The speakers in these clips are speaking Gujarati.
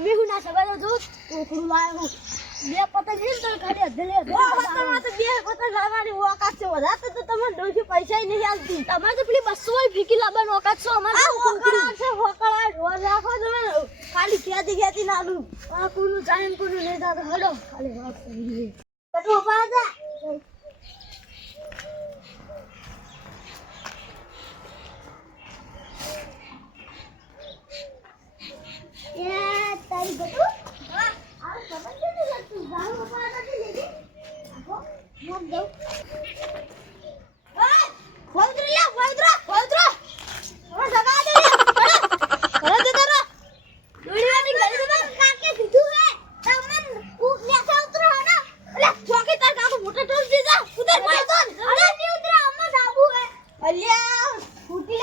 તમે હું ના સગાતો જો કોકડું લાયો બે પતંગ લઈને તો ખાલી અધલે બે પતંગ લાવવાની ઓકાત છે વધારે તો તમને ડોશી પૈસા નહીં આલતી તમારે તો પેલી 200 ફીકી લાવવાનો ઓકાત છો અમારે હોકળા છે હોકળા ઢોર રાખો તમે ખાલી ખેતી નાલું આ કોનું જાણ કોનું નહીં જાતો હડો ખાલી વાત કરી કટો પાજા તારી ગટુ હા આ ખબર છે ને તું જાવ પાડા થી લેજે આખો મોમ દઉં ઓય ખોદરો લે ખોદરો ઓ સગા દે અરે દે તારા દોડીવાની ગલી તો કાકે દીધું હે તમને કુક નેસે ઉતરો હે અલે ચોકી તાર કાકો મોટો ટોસ દે જા ઉતર કોઈ તો અરે ની ઉતર અમ્મા સાબુ હે અલ્યા ફૂટી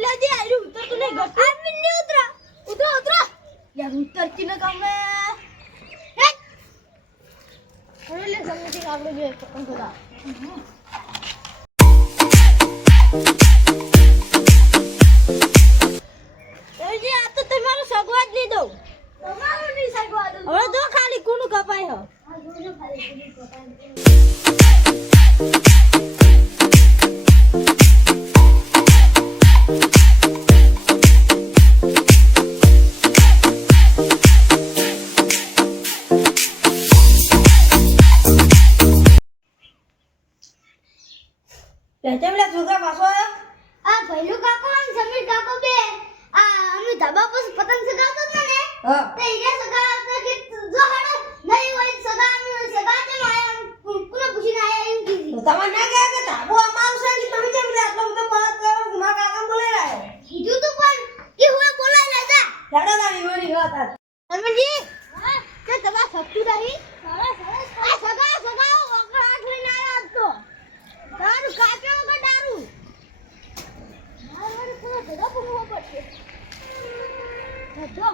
લાજી આયુ ઉતર તું નહીં ગટ આ ની ઉતર यार उत्तर की ना काम है अरे ले समझ के आप लोग ये खत्म करा ये आ तो तुम्हारा सगवाद नहीं दो तुम्हारा नहीं सगवाद और दो खाली कोनु कपाई हो हां दो खाली कोनु कपाई તેમને છોકરા પાછો આયો આ ભૈલુ કાકો અને સમીર કાકો બે આ અમે ધાબા પર પતંગ સગાવતો હતો ને હા તે એને સગાવતો કે જો હાડો નહીં હોય સગાવતો આયા કોને પૂછીને આયા એમ કીધી તમે ના ગયા કે ધાબો અમારું છે કે તમે કેમ લે આટલો બધો પાસ કરો મારા કાકા બોલાય રહ્યો કીધું તો પણ કે હું બોલાય લેતા હેડો ના વિવરી વાત હનુમાનજી હા તે તમાર સત્તુ રહી સરસ આ સગાવ વખરાટ લઈને આયા તો દારૂ કાપ્યો કે દારૂ મારે થોડો ધડા પૂરો પડશે જો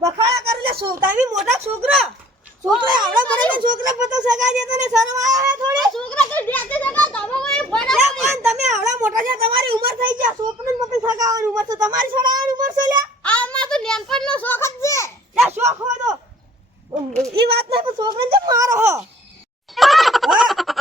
બખાડા કરી લે તમે મોટા છોકરા આવડા મને છોકરા પતો સગા દેતો ને શરમ આવે હે થોડી છોકરા કે દેતે સગા તમે ભણા પણ તમે આવડા મોટા છે તમારી ઉંમર થઈ ગયા છોકરાને મત સગાવાની ઉંમર છે તમારી સડાવાની ઉંમર છે લે આમાં તો નેનપણનો શોખ જ છે લે શોખ હોય તો ઈ વાત નહીં પણ છોકરાને તો મારો હો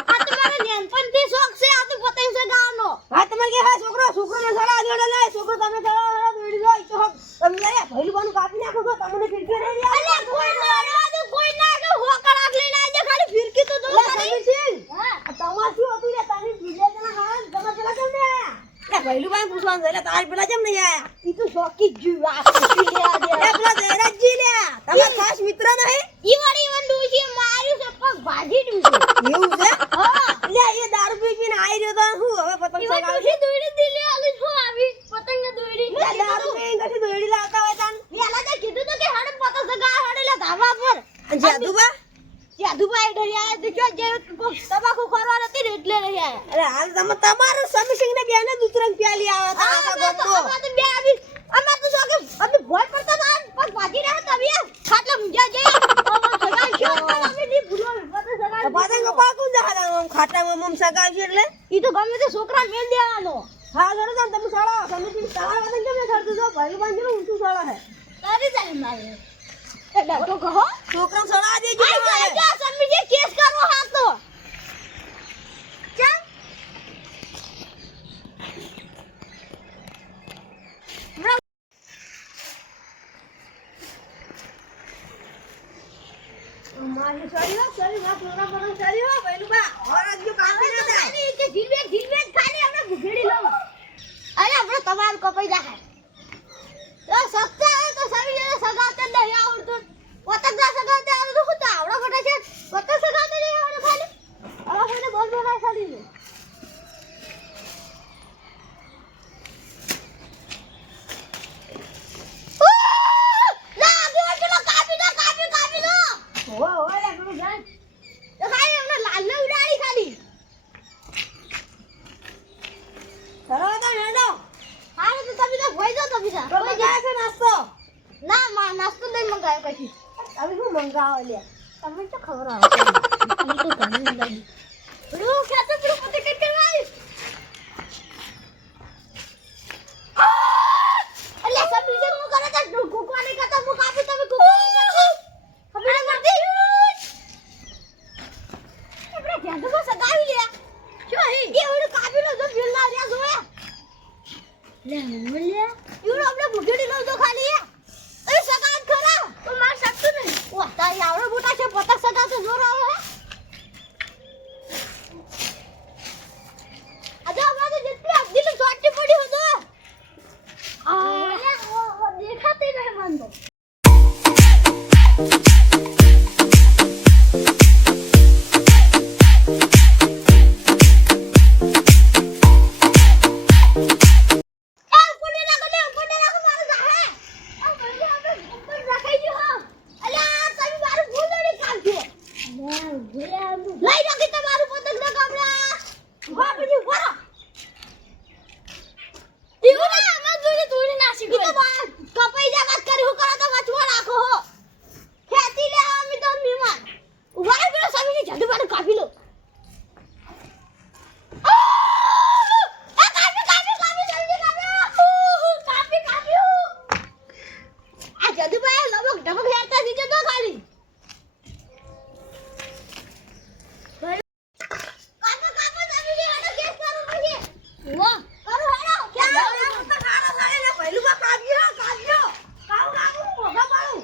આ તમારે નેનપણથી શોખ છે આ તો પતંગ સગાવવાનો હા તમે કે હા છોકરાને સડા દેડો લે છોકરો તમે સડા દોડી લો ઈ તો તમે યાર ભઈલું બાનું કાપી નાખો તો તમને ફિરકી નહીં લે અલે કોઈ ના કે હોકરાટ લઈને આજે ખાલી ફિરકી તો દો ખાલી હા તમાર શું હતું લે તમે બીજે જણા હા તમે પેલા કેમ ને આયા લે ભઈલું બાન પૂછવાનું છે લે તારી પેલા કેમ નહીં આયા ઈ તો શોકી જ આ ખુશી લે આજે લે પેલા જયરાજજી લે તમારા ખાસ મિત્ર નહીં ઈ વાળી વંડુ છે માર્યું છે પગ ભાજી દઉં છે એવું છે હા લે એ દારૂ પીને આવી રહ્યો તો હું હવે પતંગ ઈ સગાવ વંડુ દોડી દીલી આલી છો આવી પતંગ ને દોડી લે દારૂ પીને કશું દોડી લાવતા હોય તાન પેલા તો કીધું તો કે હડ પતંગ સગા હડ લે ધાબા પર જાદુબા જાદુભાઈ ડરિયા તો જો જે તબાકુ ખોરવા નથી ને એટલે નહીં આયા અરે હાલ તમે તમારું સમીસિંગ ને બેને દુતરંગ પ્યાલી આવે તો આખા ગોતો તો બે આવી અમાર તો જોકે અમે ભોય પડતા હતા પગ ભાજી રહ્યા હતા બે ખાટલા મુંજા જે સગા શોખ અમે ની ભૂલો પતંગ સગા પતંગ પાકું જહારા આમ ખાટામાં મમ સગાવી એટલે ઈ તો ગમે તે છોકરા મેલ દેવાનો હા જરો તાન તમે સાળા સમીસિંગ તમારા પતંગ કેમ છડતું છો ભાઈ બાંધીને ઊંચું સાળા હે તારી ચાલી મારે એટલે તો કહો છોકરા સડા દેજો આઈ જા સમીજી કેસ કરો હા તો ચલ મારી સારી વાત છોકરા પતંગ સારી હો ભાઈલું બા ઓર આજુ કાપી ના દે ખાલી કે ધીમે ખાલી આપણે ભૂખેડી લો અરે આપણે તમારું કપાઈ જાય તો સત્તા હે તો સવી સગાતે નહીં આવડતું પતંગ સગાતે આવડતું તો આવડો ફટા છે પતંગ સગાતે નહીં આવડતું ખાલી આવા ફેને બોલ બોલાય ખાલી લે નાસ્તો ના નાસ્તો નહીં મંગાયો પછી તમે શું મંગાવો લે તમને તો ખબર આવે છે આની તો ઘણી લાગી પેલું ક્યાં તો પેલું પોતે કઈ કરવા આવ્યું અલ્યા સબ બીજે હું કરે તા કુકવા નહીં કરતા હું કાપી તમે કુકવા નહીં કરતા ખબર નથી આપણે ધ્યાન તો સગાવી લે શું હે એ ઓલું કાપી લો જો બિલના રહ્યા જોયા લે લે ઈવડો આપણે બુઢડી લો તો ખાલી અરે સગાત ખરા તો માર શકતું નહીં વાહ તારી આવડો મોટા છે પતંગ સગા તો જોર આવે હે આજે હમણાં તો જેટલી અગદી તો ચોટી પડી હતો આ દેખાતી નહીં મન તો લઈ રાખી તમારું પતંગ ના કામડા ઉભા પછી ઉભા રહો એવું ના આમાં જોઈને તોડી નાસી ગયો કપાઈ જા વાત કરી હું કરો તો વચમાં રાખો હો ખેતી લે અમે તો મહેમાન ઉભા રહો પેલો સમીની ઝાડુ બાડુ કાપી લો આ જદુભાઈ લબક ઢબક હેરતા દીજો તો ખાલી વાહ કરો હેડો ક્યાં તો ખાડો ખાડે ને પહેલું બા કાઢ્યો કાવ મોઢા પાડું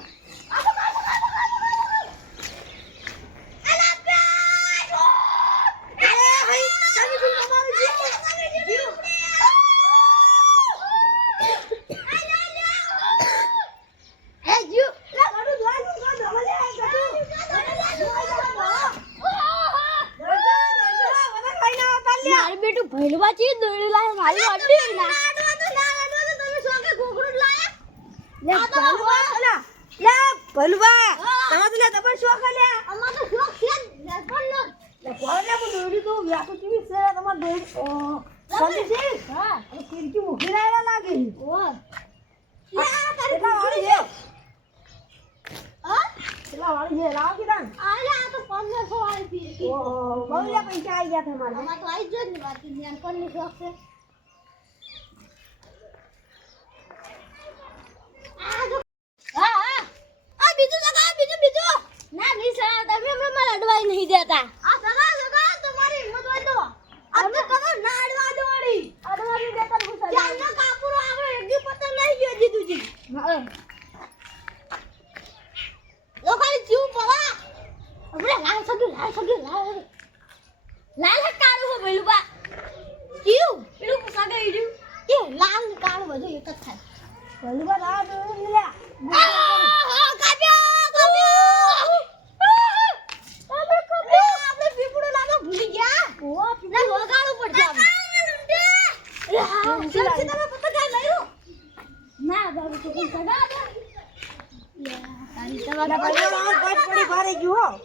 બેટું ભૈલવા ચી દોડી લાય મારી વાડી ના લાડવા તો તમે સોકે ઘોઘરું લાયા લે ભલવા તમે તો લે તમાર શોખ લે અમાર તો શોખ છે ને પણ લો લે કોને હું દોડી તો વ્યાતો કેવી છે તમાર દોડી સમજી છે હા ખીરકી મૂકી લાયવા લાગે ઓ લે તારે વાળી છે હા કેટલા વાળી છે લાવ કે દાન આ તો 1500 વાળી ફીરકી ઓ બહુ પૈસા આવી ગયા તમારે અમાર તો આઈ જ ને બાકી જ્ઞાન કોની શોખ છે આ બીજું લગાવ ના નહીં સા તમે મને અડવાઈ નહીં દેતા આ સગા તમારી હિંમત હોય તો અમે કમર ના અડવા દોડી અડવા નહીં દેતા હું સગા ચાલનો કાપુરો આપણે એકદી પતંગ નહીં ગયો દીધુજી લોકોની જીવ પવા આપણે લાલ કાળું હો ભઈલું બા જીવ પેલું સગા ઈડ્યું એ લાલ કાળું બધું એક જ થાય ભલવા લાવ દોડી લે પડી ભારે ગયો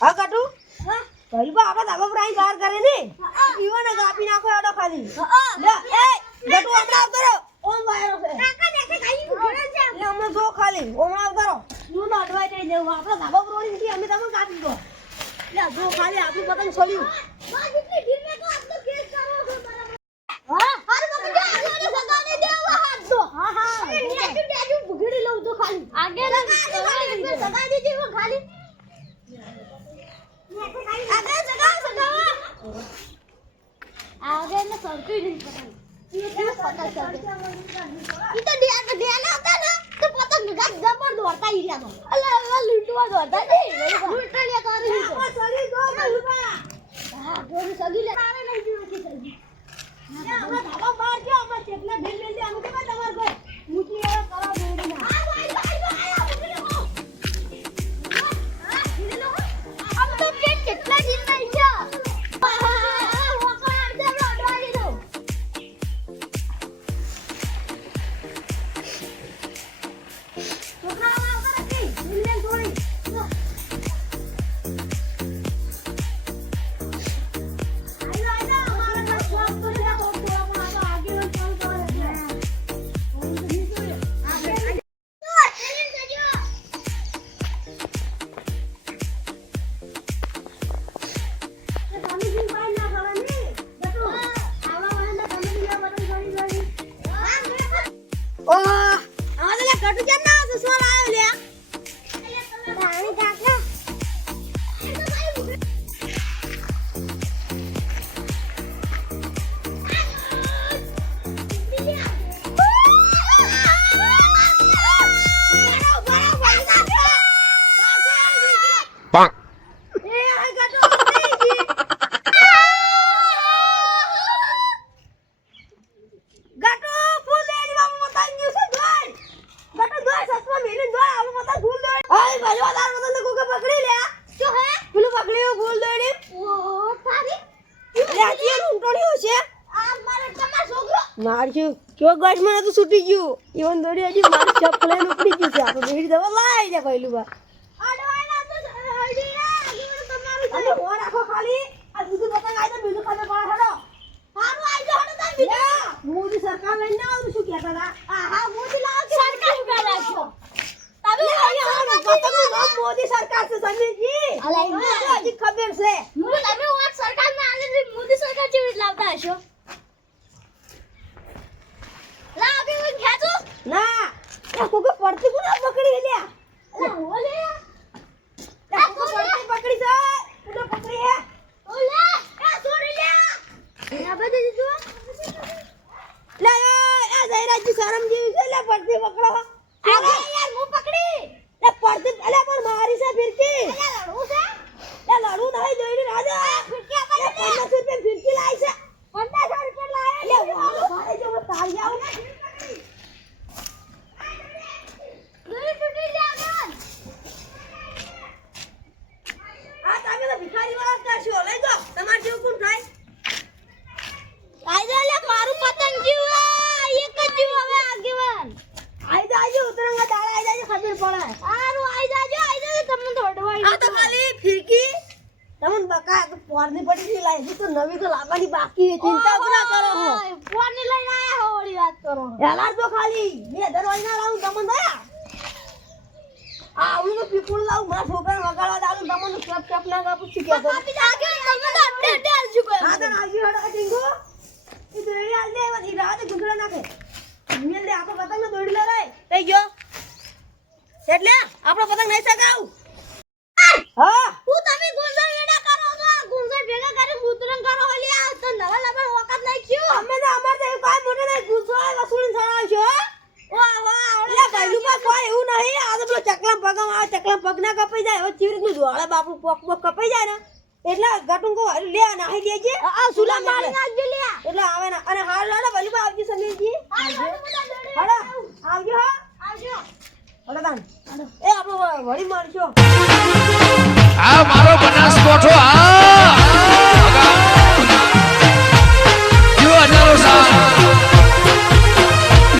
હા કાટુ ભલવા આપડા ધાબા પર આઈ બહાર કરે ને ઈવાને કાપી નાખો આડો ખાલી લે એ ગટુ આપડા ઉતરો ઓમ વાયરો છે લે અમે જો ખાલી ઓમણા ઉતરો નું ના અડવાઈ દઈ દેવું આપડા ધાબા પર ઓળી થી અમે તમને કાપી દો લે જો ખાલી આપણું પતંગ છોલ્યું आगे ने सरकी नहीं पता ये पता चल ये तो दिया होता ना तो पतंग गद जबर दौड़ता ही गया तो अल्लाह अल्लाह लूटवा दौड़ता नहीं लूट लिया तो नहीं तो सही दो लूटा हां तो सगी ले आवे नहीं जीव की सगी ये हमरा धाबा मार के हमरा चेतना ढेल ले दे हमके बता मार को मुठी आया करा दौड़ी ना आ भाई आया मुठी लो हां ये लो अब तो पेट कितना दिन नहीं जा મારશું કયો ગાડી મને તો છૂટી ગયું ઈવન દોડી હજી મારી ચપ્પલ એને ઉપડી ગયું છે આપણે બેડી દવા લાઈ જા કઈલું બા અને હો રાખો ખાલી આ બીજું પતંગ આઈ તો બીજું ખબર પડે હેડો હારું આઈ જા હેડો તાર બીજું મોદી સરકાર લઈને આવું શું કહેતા હતા હા મોદી લાવ સરકાર ઉભા રાખો મોદી સરકાર છે સમીરજી હજી ખબર છે તમે વાત સરકારમાં આજે મોદી સરકાર જેવી લાવતા હશો લાવ કે હું ખેંચું ના એ કોકે પડતી કોને પકડી લ્યા અલા ઓલે આ કોને પકડી છે કોને પકડી હે ઓલે આ છોડી લે આ બધી દીધું લે આ જયરાજી શરમ જેવી છે લે પડતી પકડો અરે યાર હું પકડી લે પડતી અલે પણ મારી છે ફિરકી અલા લડવું છે એ લડું નહીં જોઈડી રાજા ફિરકી આપા એ 50 રૂપિયા ફિરકી લાઈ છે 50 રૂપિયા લાયા લે વાળો ભારે જો તાળી આવું દોરી તૂટી જાય આ તમે તો ભિખારી વાળા કરશો લઈ જો તમાર જેવું કોણ થાય કાયદો લે મારું પતંગ જીવ એક જ જીવ હવે આગેવાન આઈ જાજો ઉતરંગા દાડા આઈ જાજો ખબર પડે આરું આઈ જાજો તમને તો અડવાઈ આ તો ખાલી ફિરકી તમને બકા તો પોરની પડી ગઈ લાઈ તો નવી તો લાવવાની બાકી છે ચિંતા ના કરો હો ફોન ની લઈને આયા હો ઓળી વાત કરો એલા તો ખાલી બે દરવાજ ના લાવું તમને દયા આ આવલું તો પીપુલ લાવું મારા છોકરાને વગાડવા દાલું તમને ચપ ચપ ના કાપું છું કે કાપી જાગે તમે તો અડે અડે આલજો કોઈ હા તો આવજો હડો ટીંગો ઈ દોડી આલ દે ઈ રાતે ગુગળા નાખે મેલ દે આપણો પતંગ ને દોડી લે રે થઈ ગયો એટલે આપણો પતંગ નહીં સગાવ હા હું તમે ગુંજર વેડા કરો છો ગુંજર ભેગા કરી ઉતરણ કરો ઓલી આ તો નવા નવા વખત નહીં થયું અમે તો અમાર તો એવું કાઈ મોટો નહીં ગુસ્સો વસૂલી થણાવશો વાહ વાહ એટલે ગઈલું પર કોઈ એવું નહીં આ તો પેલો ચકલા પગમાં આ ચકલા પગ ના કપાઈ જાય હવે ચીવી રીતનું દોડે બાપુ પગ પગ કપાઈ જાય ને એટલે ગટું કો લે નાહી દેજે આ સુલા મારી નાખજો લે એટલે આવે ને અને હાર લાડો વલી બા આવજી સમીરજી આવજો હડો આવજો હા આવજો હડો તાન એ આપણો વળી મળશો આ મારો બનાસકોઠો આ